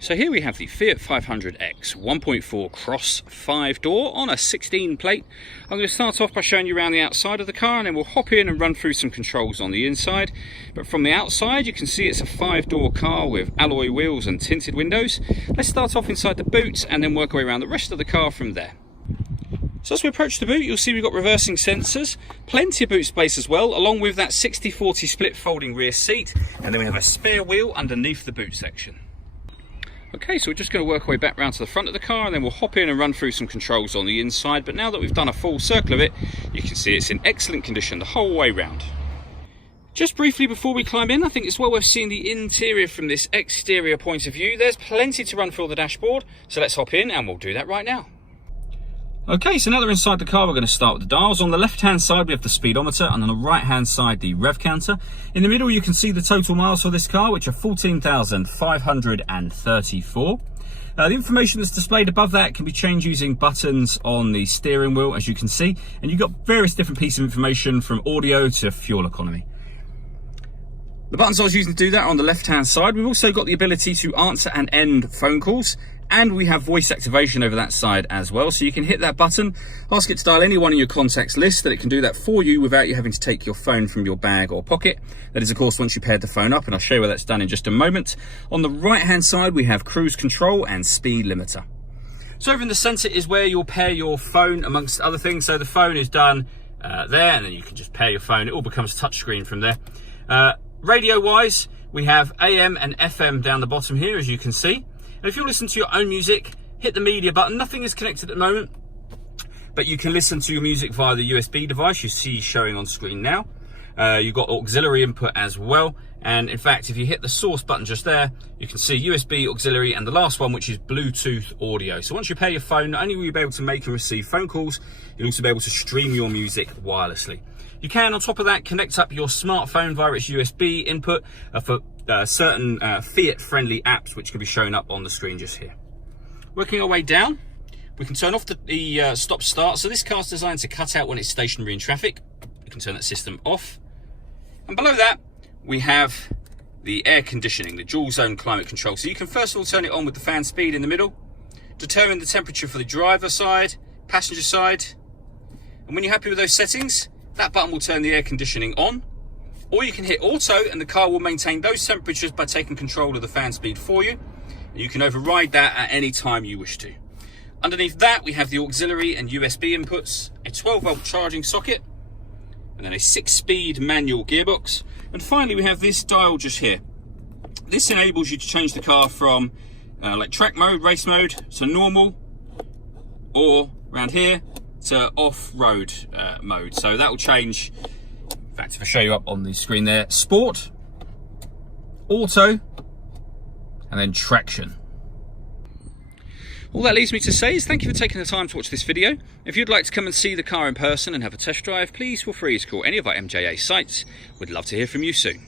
So here we have the Fiat 500X 1.4 Cross 5-door on a 16 plate. I'm going to start off by showing you around the outside of the car, and then we'll hop in and run through some controls on the inside. But from the outside you can see it's a 5-door car with alloy wheels and tinted windows. Let's start off inside the boot and then work our way around the rest of the car from there. So as we approach the boot, you'll see we've got reversing sensors, plenty of boot space as well, along with that 60/40 split folding rear seat, and then we have a spare wheel underneath the boot section. Okay, so we're just going to work our way back round to the front of the car, and then we'll hop in and run through some controls on the inside. But now that we've done a full circle of it, you can see it's in excellent condition the whole way round. Just briefly before we climb in, I think it's well worth seeing the interior from this exterior point of view. There's plenty to run through on the dashboard, so let's hop in and we'll do that right now. Okay, so now that we're inside the car, we're going to start with the dials. On the left-hand side, we have the speedometer, and on the right-hand side, the rev counter. In the middle, you can see the total miles for this car, which are 14,534. The information that's displayed above that can be changed using buttons on the steering wheel, as you can see. And you've got various different pieces of information from audio to fuel economy. The buttons I was using to do that are on the left-hand side. We've also got the ability to answer and end phone calls. And we have voice activation over that side as well. So you can hit that button, ask it to dial anyone in your contacts list, that it can do that for you without you having to take your phone from your bag or pocket. That is, of course, once you paired the phone up, and I'll show you where that's done in just a moment. On the right-hand side, we have cruise control and speed limiter. So over in the center is where you'll pair your phone, amongst other things. So the phone is done there, and then you can just pair your phone. It all becomes touchscreen from there. Radio-wise, we have AM and FM down the bottom here, as you can see. And if you listen to your own music, hit the media button. Nothing is connected at the moment, but you can listen to your music via the USB device you see showing on screen now. You've got auxiliary input as well. And in fact, if you hit the source button just there, you can see USB, auxiliary, and the last one, which is Bluetooth audio. So once you pair your phone, not only will you be able to make and receive phone calls, you'll also be able to stream your music wirelessly. You can, on top of that, connect up your smartphone via its USB input for certain Fiat-friendly apps, which can be shown up on the screen just here. Working our way down, we can turn off the stop-start. So this car's designed to cut out when it's stationary in traffic. You can turn that system off. And below that, we have the air conditioning, the dual zone climate control. So you can first of all turn it on with the fan speed in the middle, determine the temperature for the driver side, passenger side. And when you're happy with those settings, that button will turn the air conditioning on. Or you can hit auto and the car will maintain those temperatures by taking control of the fan speed for you. And you can override that at any time you wish to. Underneath that, we have the auxiliary and USB inputs, a 12-volt charging socket, and then a 6-speed manual gearbox. And finally, we have this dial just here. This enables you to change the car from like track mode, race mode, to normal, or around here to off-road mode. So that will change. In fact, if I show you up on the screen there, sport, auto, and then traction. All that leaves me to say is thank you for taking the time to watch this video. If you'd like to come and see the car in person and have a test drive, please feel free to call any of our MJA sites. We'd love to hear from you soon.